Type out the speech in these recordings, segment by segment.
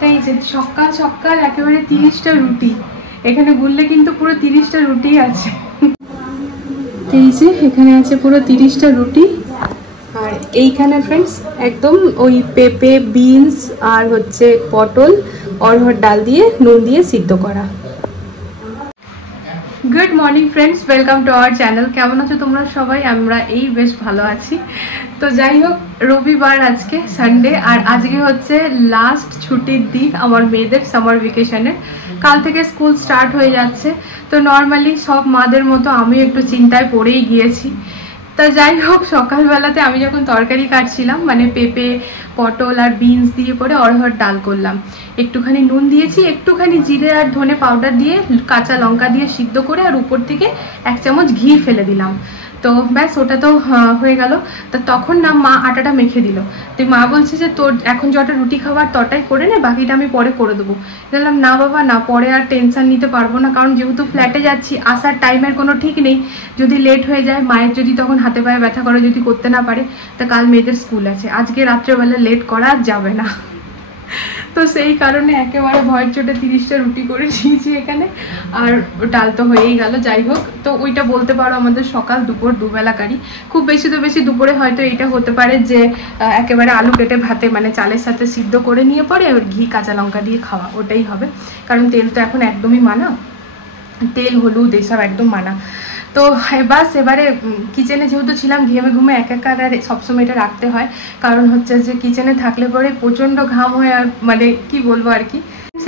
তাই যে সকাল সকাল একেবারে 30টা রুটি, এখানে গুললে কিন্তু পুরো 30টা রুটি আছে। এই যে এখানে আছে পুরো 30টা রুটি, আর এইখানে ফ্রেন্ডস একদম ওই পেঁপে, বিনস আর হচ্ছে পটল অরহর ডাল দিয়ে নুন দিয়ে সিদ্ধ করা। Good morning friends, welcome to our channel. কেমন আছো তোমরা সবাই? আমরা এই বেশ ভালো আছি। তো যাই হোক, রবিবার আজকে সানডে, আর আজকে হচ্ছে লাস্ট ছুটির দিন আমার মেয়েদের সামার ভ্যাকেশনের। কাল থেকে স্কুল স্টার্ট হয়ে যাচ্ছে। তো নর্মালি সব মাদের মতো আমি একটু চিন্তায় পড়েই গিয়েছি। তা যাই হোক, সকালবেলাতে আমি যখন তরকারি কাটছিলাম, মানে পেঁপে, পটল আর বিনস দিয়ে করে অরহর ডাল করলাম। একটুখানি নুন দিয়েছি, একটুখানি জিরে আর ধনে পাউডার দিয়ে, কাঁচা লঙ্কা দিয়ে সিদ্ধ করে, আর উপর থেকে 1 চামচ ঘি ফেলে দিলাম। তো ব্যাস, ওটা তো হয়ে গেল। তা তখন না মা আটাটা মেখে দিল। তো মা বলছে যে তোর এখন যটা রুটি খাবার তটাই করে নে, বাকিটা আমি পরে করে দেবো। বললাম না বাবা না, পরে আর টেনশন নিতে পারবো না, কারণ যেহেতু ফ্ল্যাটে যাচ্ছি, আসার টাইমের কোনো ঠিক নেই। যদি লেট হয়ে যায়, মায়ের যদি তখন হাতে পায়ে ব্যথা করে, যদি করতে না পারে, তা কাল মেয়েদের স্কুল আছে, আজকে রাত্রেবেলা লেট করা যাবে না। তো সেই কারণে একেবারে ভয়ের চোটে 30টা রুটি করে দিয়েছি এখানে, আর ডাল তো হয়েই গেল। যাই হোক, তো ওইটা বলতে পারো আমাদের সকাল দুপুর দুবেলাকারই। খুব বেশি তো বেশি দুপুরে হয়তো এটা হতে পারে যে একেবারে আলু কেটে ভাতে, মানে চালের সাথে সিদ্ধ করে নিয়ে পরে ঘি কাঁচা লঙ্কা দিয়ে খাওয়া, ওটাই হবে। কারণ তেল তো এখন একদমই মানা, তেল হলুদ এসব একদম মানা। তো বাস, এবারে কিচেনে যেহেতু ছিলাম, ঘুমে একাকার, আর সবসময় এটা রাখতে হয়, কারণ হচ্ছে যে কিচেনে থাকলে পরে প্রচণ্ড ঘাম হয়, আর মানে কি বলবো আর কি।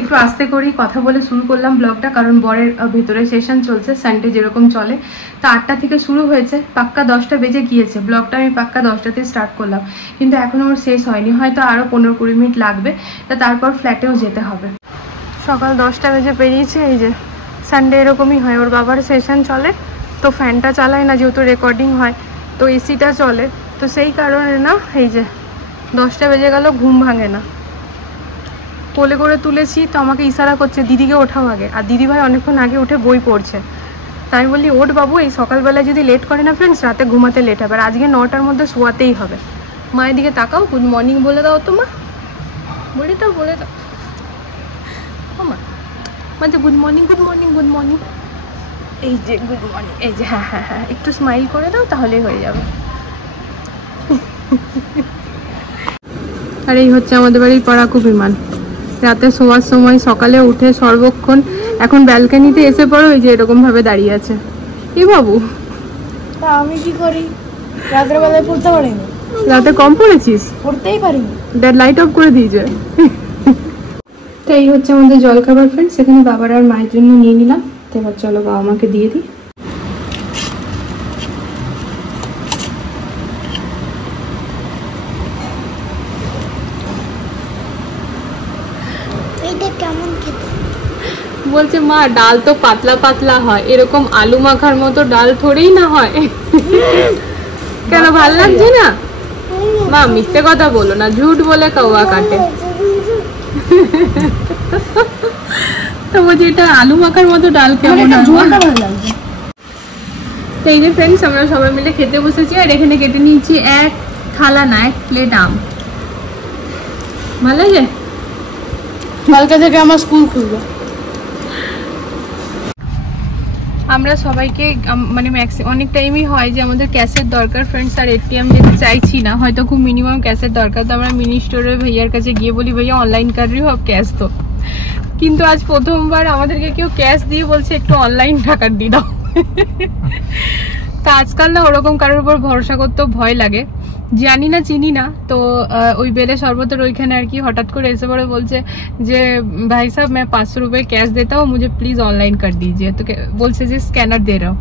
একটু আস্তে করেই কথা বলে শুরু করলাম ব্লগটা, কারণ বরের ভেতরে সেশন চলছে, সানডে যেরকম চলে। তো 8টা থেকে শুরু হয়েছে, পাক্কা 10টা বেজে গিয়েছে। ব্লগটা আমি পাক্কা 10টাতে স্টার্ট করলাম, কিন্তু এখনও ওর শেষ হয়নি, হয়তো আরও 15-20 মিনিট লাগবে। তা তারপর ফ্ল্যাটেও যেতে হবে। সকাল 10টা বেজে পেরিয়েছে। এই যে সানডে এরকমই হয়, ওর বাবার সেশন চলে, তো ফ্যানটা চালায় না, যেহেতু রেকর্ডিং হয়, তো এসিটা চলে। তো সেই কারণে না, এই যে 10টা বেজে গেল, ঘুম ভাঙে না। কোলে করে তুলেছি, তো আমাকে ইশারা করছে দিদিকে ওঠাও আগে, আর দিদিভাই অনেকক্ষণ আগে উঠে বই পড়ছে। তাই আমি বলি ওঠ বাবু, এই সকালবেলায় যদি লেট করে না ফ্রেন্ডস, রাতে ঘুমাতে লেট হবে, আর আজকে 9টার মধ্যে শোয়াতেই হবে। মায়ের দিকে তাকাও, গুড মর্নিং বলে দাও তো মা, বলে দাও মা, মানে good morning good morning good morning. এই যে গুড মর্নিং, এই যে হ্যাঁ হ্যাঁ হ্যাঁ, একটু স্মাইল করে দাও, তাহলেই হয়ে যাবে। আর এই হচ্ছে আমাদের বাড়ির পড়াকু বিমান। রাতে শোয়ার সময়, সকালে উঠে সর্বক্ষণ, এখন ব্যালকনিতে এসে পড়ো, এই যে এরকম ভাবে দাঁড়িয়ে আছে। কি বাবু, আমি কি করি? রাতের বেলায় পড়তে পারিনি। রাতে কম পড়েছিস? পড়তেই পারিনি, লাইট অফ করে দিয়েছে। তো এই হচ্ছে আমাদের জলখাবার ফ্রেন্ডস, এখানে বাবার আর মায়ের জন্য নিয়ে নিলাম। তো এবার চলো বাবা মাকে দিয়ে দিই। বলছে মা ডাল তো পাতলা পাতলা হয়, এরকম আলু মাখার মতো ডাল থোড়েই না হয়। কেন ভাল লাগছে না? মা মিথ্যে কথা বলো না, ঝুট বলে কৌয়া কাটে। তো বলছি এটা আলু মাখার মতো ডাল কেমন লাগছে। তো এই যে ফ্রেন্ডস, আমরা সবাই মিলে খেতে বসেছি, আর এখানে কেটে নিয়েছি 1 থালা না 1 প্লেট আম। ভালো লাগে। কালকে থেকে আমার স্কুল খুলবে। আমরা সবাইকে মানে অনেক টাইমই হয় যে আমাদের ক্যাশের দরকার ফ্রেন্ডস, আর এটিএম যেতে চাইছি না, হয়তো খুব মিনিমাম ক্যাশের দরকার। তো আমরা মিনি স্টোরের ভাইয়ার কাছে গিয়ে বলি ভাইয়া অনলাइन कर रही हो आप कैश तो। কিন্তু আজ প্রথমবার আমাদেরকে কেউ ক্যাশ দিয়ে বলছে একটু অনলাইন টাকা দিয়ে দাও। তা আজকাল না ওরকম কারোর উপর ভরসা করতেও ভয় লাগে, জানি না চিনি না। তো ওই বেলে শরবতের ওইখানে আর কি হঠাৎ করে এসে পড়ে বলছে যে ভাই সাহেব मैं 500 रुपये कैश देता हूँ, मुझे प्लीज ऑनलाइन कर दीजिए। তো বলছে যে স্ক্যানার দে রাও।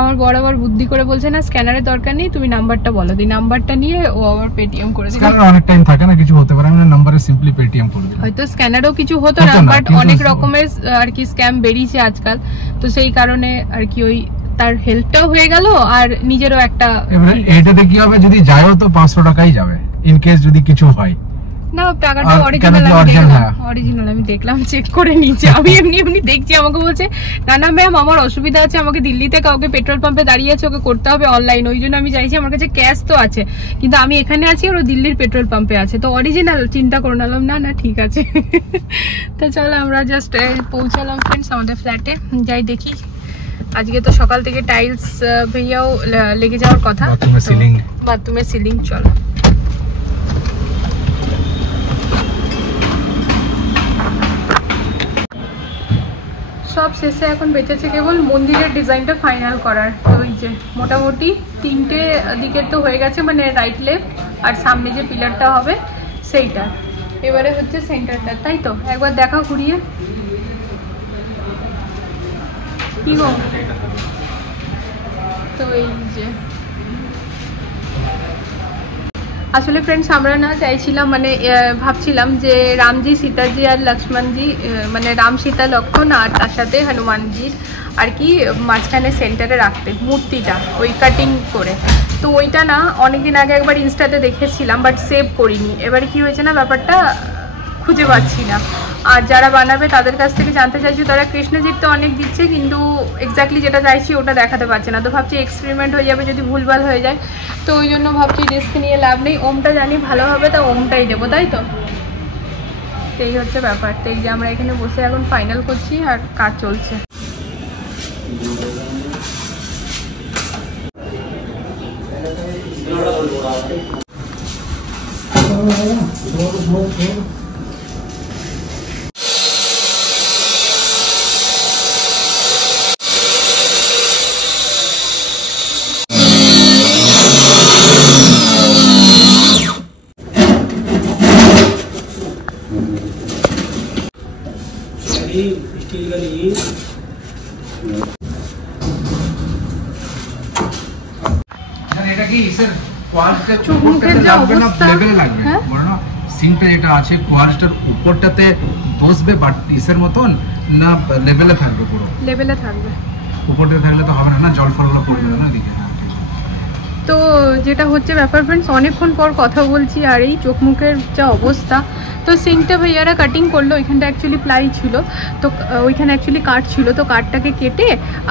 আমার বরাবর বুদ্ধি করে বলছে না স্ক্যানারের দরকার নেই, তুমি নাম্বারটা বলো। দিই নাম্বারটা নিয়ে ও আবার পেটিএম করে দিল। স্ক্যানার অনেক টাইম থাকে না, কিছু হতে পারে না, নাম্বারে সিম্পলি পেটিএম করে দিল। হয়তো স্ক্যানারও কিছু হতো না, বাট অনেক রকমের আর কি স্ক্যাম বেরিয়েছে আজকাল। তো সেই কারণে আর কি ওই তার হেল্পটাও হয়ে গেল, আর নিজেরও একটা। এবারে এটাতে কি হবে, যদি যায়ও তো 500 টাকাই যাবে, ইন কেস যদি কিছু হয়। না টাকাটা অরিজিনাল, আমি দেখলাম চেক করে নিচে, আমি এমনি দেখছি, আমাকে বলছে না ম্যাম আমার অসুবিধা আছে, আমাকে দিল্লিতে কাউকে পেট্রোল পাম্পে দাঁড়িয়ে আছে ওকে করতে হবে অনলাইন, ওই জন্য আমি চাইছি, আমার কাছে ক্যাশ তো আছে কিন্তু আমি এখানে আছি আর ও দিল্লির পেট্রোল পাম্পে আছে, তো অরিজিনাল চিন্তা করে নিলাম না ঠিক আছে। তো চলো আমরা জাস্ট পৌঁছালাম ফ্রেন্ডস আমাদের ফ্ল্যাটে, যাই দেখি। আজকে তো সকাল থেকে টাইলস ভাইয়াও লেগে যাওয়ার কথা, বাথরুমের সিলিং। চলো সব শেষে এখন বেঁচেছে কেবল মন্দিরের ডিজাইনটা ফাইনাল করার। তো ওই যে মোটামুটি 3টে দিকের তো হয়ে গেছে, মানে রাইট লেফট আর সামনে যে পিলারটা হবে সেইটা, এবারে হচ্ছে সেন্টারটা, তাই তো একবার দেখাও ঘুরিয়ে কি গো। তো এই যে আসলে ফ্রেন্ডস আমরা না চাইছিলাম, মানে ভাবছিলাম যে রামজি সীতাজি আর লক্ষ্মণজি, মানে রাম সীতা লক্ষ্মণ আর তার সাথে হনুমানজির আর কি মাঝখানে সেন্টারে রাখতে মূর্তিটা, ওই কাটিং করে। তো ওইটা না অনেকদিন আগে একবার ইনস্টাতে দেখেছিলাম বাট সেভ করিনি। এবারে কি হয়েছে না ব্যাপারটা খুঁজে পাচ্ছি না, আর যারা বানাবে তাদের কাছ থেকে জানতে চাইছি, তারা কৃষ্ণজির তো অনেক দিচ্ছে কিন্তু এক্স্যাক্টলি যেটা চাইছি ওটা দেখাতে পারছে না। তো ভাবছি এক্সপেরিমেন্ট হয়ে যাবে যদি ভুলভাল হয়ে যায়, তো ওই জন্য ভাবছি রিস্ক নিয়ে লাভ নেই। ওমটা জানি ভালো হবে, তা ওমটাই দেবো, তাই তো এই হচ্ছে ব্যাপার। তো এই যে আমরা এখানে বসে এখন ফাইনাল করছি আর কাজ চলছে। যেটা আছে কোয়ালিটির উপরটাতে বসবে বাট ইসের মতন না লেভেলে থাকবে, পুরো লেভেলে থাকবে, উপরটা থাকলে তো হবে না, জল ফলগুলো পড়ে যাবে না দিকে। তো যেটা হচ্ছে ব্যাপার ফ্রেন্ডস, অনেকক্ষণ পর কথা বলছি আর এই চোখ মুখের যা অবস্থা। তো সিঙ্কটা ভাইয়ারা কাটিং করলো, ওইখানটা অ্যাকচুয়ালি প্লাই ছিল, তো ওইখানে অ্যাকচুয়ালি কাঠ ছিল, তো কাঠটাকে কেটে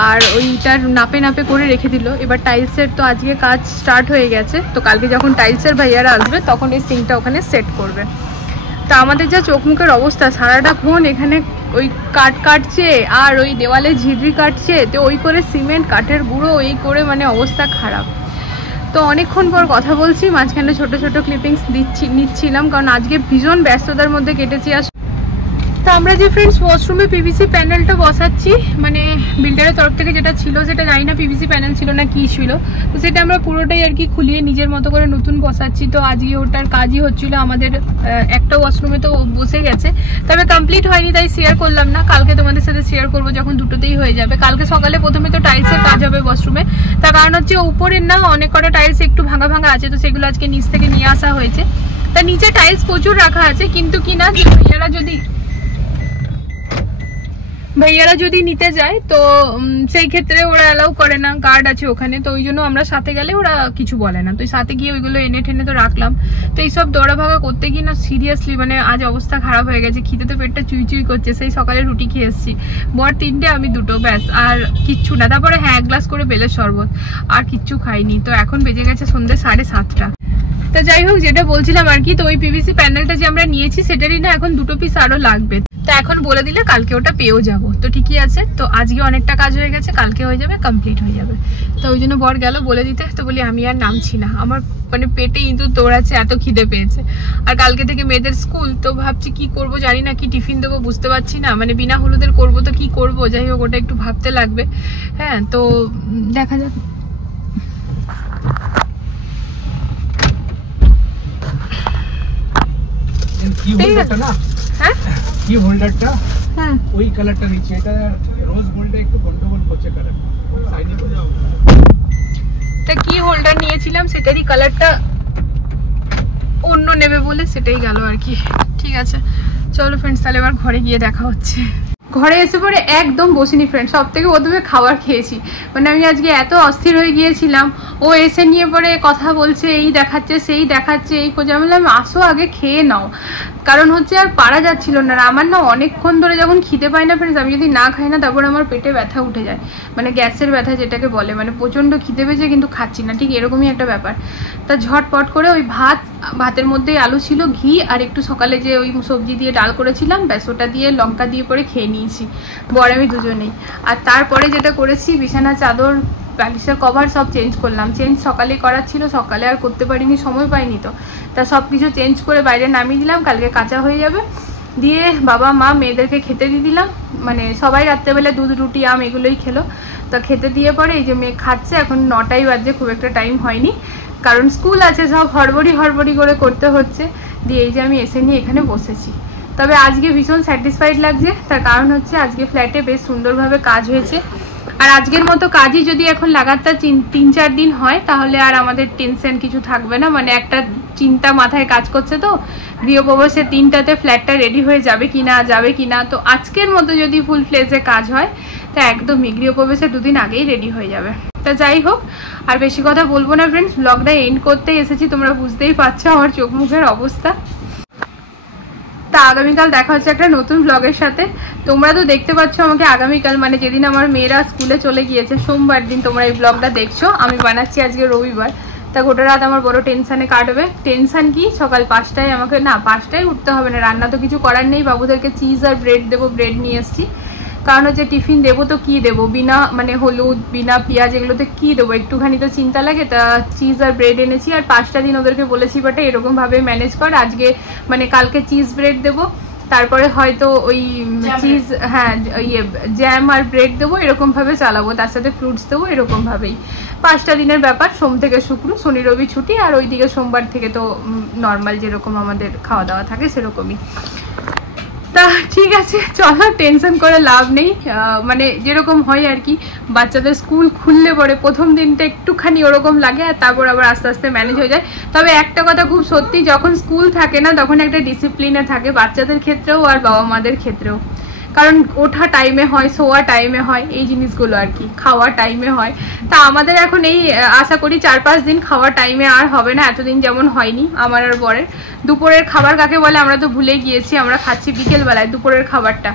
আর ওইটার নাপে করে রেখে দিল। এবার টাইলসের তো আজকে কাজ স্টার্ট হয়ে গেছে, তো কালকে যখন টাইলসের ভাইয়ারা আসবে তখন এই সিঙ্কটা ওখানে সেট করবে। তা আমাদের যা চোখ মুখের অবস্থা, সারাটাক্ষণ এখানে ওই কাঠ কাটছে আর ওই দেওয়ালে ঝিরঝি কাটছে, তো ওই করে সিমেন্ট কাঠের গুঁড়ো এই করে মানে অবস্থা খারাপ। তো অনেকক্ষণ পর কথা বলছি, মাঝখানে ছোট ছোট ক্লিপিংস নিচ্ছিলাম কারণ আজকে ভীষণ ব্যস্ততার মধ্যে কেটেছি। তো আমরা যে ফ্রেন্ডস ওয়াশরুমে পিভিসি প্যানেলটা বসাচ্ছি, মানে বিল্ডারের তরফ থেকে যেটা ছিল সেটা জানি না পিভিসি প্যানেল ছিল না কি ছিল, তো সেটা আমরা পুরোটাই আর কি খুলিয়ে নিজের মতো করে নতুন বসাচ্ছি। তো আজকে ওটার কাজই হচ্ছিল, আমাদের একটা ওয়াশরুমে তো বসে গেছে, তবে কমপ্লিট হয়নি তাই শেয়ার করলাম না, কালকে তোমাদের সাথে শেয়ার করবো যখন দুটোতেই হয়ে যাবে। কালকে সকালে প্রথমে তো টাইলসের কাজ হবে ওয়াশরুমে, তার কারণ হচ্ছে উপরের না অনেক কটা টাইলস একটু ভাঙা আছে, তো সেগুলো আজকে নিচ থেকে নিয়ে আসা হয়েছে। তা নিচে টাইলস প্রচুর রাখা আছে, কিন্তু কি না যে ভাইয়ারা যদি নিতে যায় তো সেই ক্ষেত্রে ওরা অ্যালাউ করে না, গার্ড আছে ওখানে, তো ওই জন্য আমরা সাথে গেলে ওরা কিছু বলে না। তো সাথে গিয়ে ওইগুলো এনে ঠেনে তো রাখলাম। তো এইসব দৌড়া ভাগা করতে গিয়ে না সিরিয়াসলি মানে আজ অবস্থা খারাপ হয়ে গেছে, খিদে তো পেটটা চুই করছে। সেই সকালে রুটি খেয়ে এসেছি, বর 3টে আমি 2টো, ব্যাস আর কিচ্ছু না। তারপরে হ্যাঁ 1 গ্লাস করে বেলের শরবত, আর কিচ্ছু খাইনি। তো এখন বেজে গেছে সন্ধ্যে 7:30। তো যাই হোক, যেটা বলছিলাম আর কি, তো ওই পিভিসি প্যানেলটা যে আমরা নিয়েছি সেটারই না এখন 2টো পিস আরো লাগবে। তো এখন বলে দিলে কালকে ওটা পেয়েও যাব, তো ঠিকই আছে। তো আজকে অনেকটা কাজ হয়ে গেছে, কালকে হয়ে যাবে, কমপ্লিট হয়ে যাবে। তো ওই জন্য বর গেল বলে দিতে, তো বলি আমি আর নামছি না, আমার মানে পেটে কিন্তু দৌড়াচ্ছে, এত খিদে পেয়েছে। আর কালকে থেকে মেয়েদের স্কুল, তো ভাবছি কি করব জানি না, কি টিফিন দেবো বুঝতে পারছি না, মানে বিনা হলুদের করবো তো কি করব, যাই হোক ওটা একটু ভাবতে লাগবে। হ্যাঁ তো দেখা যাক। কি হোল্ডারটা না, হ্যাঁ কি হোল্ডারটা, হ্যাঁ ওই কালারটা নিচে, এটা রোজ গোল্ডে একটু গন্ডগোল করছে কালার, সাইডে করে যাও। তা কি হোল্ডার নিয়েছিলাম সেটারই কালারটা অন্য নেবে বলে সেটাই গেল আর কি। ঠিক আছে চলো ফ্রেন্ডস, তাহলে এবার ঘরে গিয়ে দেখা হচ্ছে। ঘরে এসে পরে একদম বসিনি ফ্রেন্ড, সব থেকে প্রথমে খাবার খেয়েছি। মানে আমি আজকে এত অস্থির হয়ে গিয়েছিলাম, ও এসে নিয়ে পরে কথা বলছে, এই দেখাচ্ছে সেই দেখাচ্ছে, এই খোঁজা। আমি বললাম আসো আগে খেয়ে নাও, কারণ হচ্ছে আর পারা যাচ্ছিল না। আমার না অনেকক্ষণ ধরে যখন খিদে পায় না ফ্রেন্ডস, আমি যদি না খাই না তারপর আমার পেটে ব্যথা উঠে যায়, মানে গ্যাসের ব্যথা যেটাকে বলে, মানে প্রচণ্ড খিদে পেয়েছে কিন্তু খাচ্ছি না, ঠিক এরকমই একটা ব্যাপার। তা ঝটপট করে ওই ভাতের মধ্যেই আলু ছিল, ঘি আর একটু সকালে যে ওই সবজি দিয়ে ডাল করেছিলাম, ব্যাস ওটা দিয়ে লঙ্কা দিয়ে পরে খেয়ে নিয়েছি বর আমি দুজনেই। আর তারপরে যেটা করেছি, বিছানা চাদর বালিশের কভার সব চেঞ্জ করলাম। চেঞ্জ সকালে করার ছিল, সকালে আর করতে পারিনি, সময় পাইনি, তো তা সব কিছু চেঞ্জ করে বাইরে নামিয়ে দিলাম, কালকে কাঁচা হয়ে যাবে। দিয়ে বাবা মা মেয়েদেরকে খেতে দিয়ে দিলাম, মানে সবাই রাত্রেবেলা দুধ রুটি আম এগুলোই খেলো। তা খেতে দিয়ে পরে এই যে মেয়ে খাচ্ছে, এখন 9টাই বাজে, খুব একটা টাইম হয়নি, কারণ স্কুল আছে, সব হড়বড়ি করে করতে হচ্ছে। দিয়ে এই যে আমি এসে নিয়ে এখানে বসেছি। তবে আজকে ভীষণ স্যাটিসফাইড লাগছে, তার কারণ হচ্ছে আজকে ফ্ল্যাটে বেশ সুন্দরভাবে কাজ হয়েছে। আর আজকের মতো কাজই যদি এখন লাগাতার 3-4 দিন হয়, তাহলে আর আমাদের টেনশন কিছু থাকবে না, মানে একটা চিন্তা মাথায় কাজ করছে। তো গৃহপ্রবেশের 3টাতে ফ্ল্যাটটা রেডি হয়ে যাবে কিনা, তো আজকের মতো যদি ফুল ফ্লেজে কাজ হয় তা একদমই গৃহপ্রবেশের 2 দিন আগেই রেডি হয়ে যাবে। তা যাই হোক, আর বেশি কথা বলবো না ফ্রেন্ডস, ব্লগটা এন্ড করতে এসেছি, তোমরা বুঝতেই পারছো আমার চোখ মুখের অবস্থা। তা আগামীকাল দেখা হচ্ছে একটা নতুন ব্লগের সাথে। তোমরা তো দেখতে পাচ্ছ আমাকে আগামীকাল, মানে যেদিন আমার মেয়েরা স্কুলে চলে গিয়েছে, সোমবার দিন তোমরা এই ব্লগটা দেখছো। আমি বানাচ্ছি আজকে রবিবার, তা গোটা রাত আমার বড় টেনশানে কাটবে। টেনশান কি, সকাল 5টায় আমাকে, না 5টায় উঠতে হবে না, রান্না তো কিছু করার নেই, বাবুদেরকে চিজ আর ব্রেড দেবো, ব্রেড নিয়ে এসছি। কারণ হচ্ছে টিফিন দেবো, তো কি দেবো, বিনা মানে হলুদ বিনা পেঁয়াজ এগুলোতে কি দেবো, একটুখানি তো চিন্তা লাগে। তা চিজ আর ব্রেড এনেছি, আর 5টা দিন ওদেরকে বলেছি বাটে এরকমভাবে ম্যানেজ কর। আজকে মানে কালকে চিজ ব্রেড দেবো, তারপরে হয়তো ওই চিজ, হ্যাঁ ইয়ে জ্যাম আর ব্রেড দেবো, এরকমভাবে চালাবো, তার সাথে ফ্রুটস দেবো, এরকমভাবেই 5টা দিনের ব্যাপার। সোম থেকে শুক্র, শনি রবি ছুটি, আর ওইদিকে সোমবার থেকে তো নর্মাল যেরকম আমাদের খাওয়া দাওয়া থাকে সেরকমই। তা ঠিক আছে, চলো টেনশন করে লাভ নেই, মানে যেরকম হয় আর কি, বাচ্চাদের স্কুল খুললে পরে প্রথম দিনটা একটুখানি ওরকম লাগে, আর তারপর আবার আস্তে আস্তে ম্যানেজ হয়ে যায়। তবে একটা কথা খুব সত্যি, যখন স্কুল থাকে না তখন একটা ডিসিপ্লিনে থাকে, বাচ্চাদের ক্ষেত্রেও আর বাবা মাদের ক্ষেত্রেও, কারণ ওঠা টাইমে হয়, শোয়া টাইমে হয়, এই জিনিসগুলো আর কি, খাওয়া টাইমে হয়। তা আমাদের এখন এই আশা করি 4-5 দিন খাওয়া টাইমে আর হবে না, এতদিন যেমন হয়নি আমার আর বরের। দুপুরের খাবার কাকে বলে আমরা তো ভুলে গিয়েছি, আমরা খাচ্ছি বিকেল বেলায় দুপুরের খাবারটা,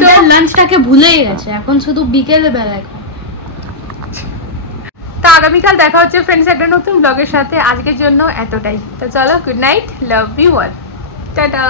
তো লাঞ্চটাকে ভুলেই গেছে, এখন শুধু বিকেল বেলায়। তা আগামীকাল দেখা হচ্ছে ফ্রেন্ডস একটা নতুন ব্লগের সাথে। আজকের জন্য এতটাই, তো চলো, good night, love you all, tata.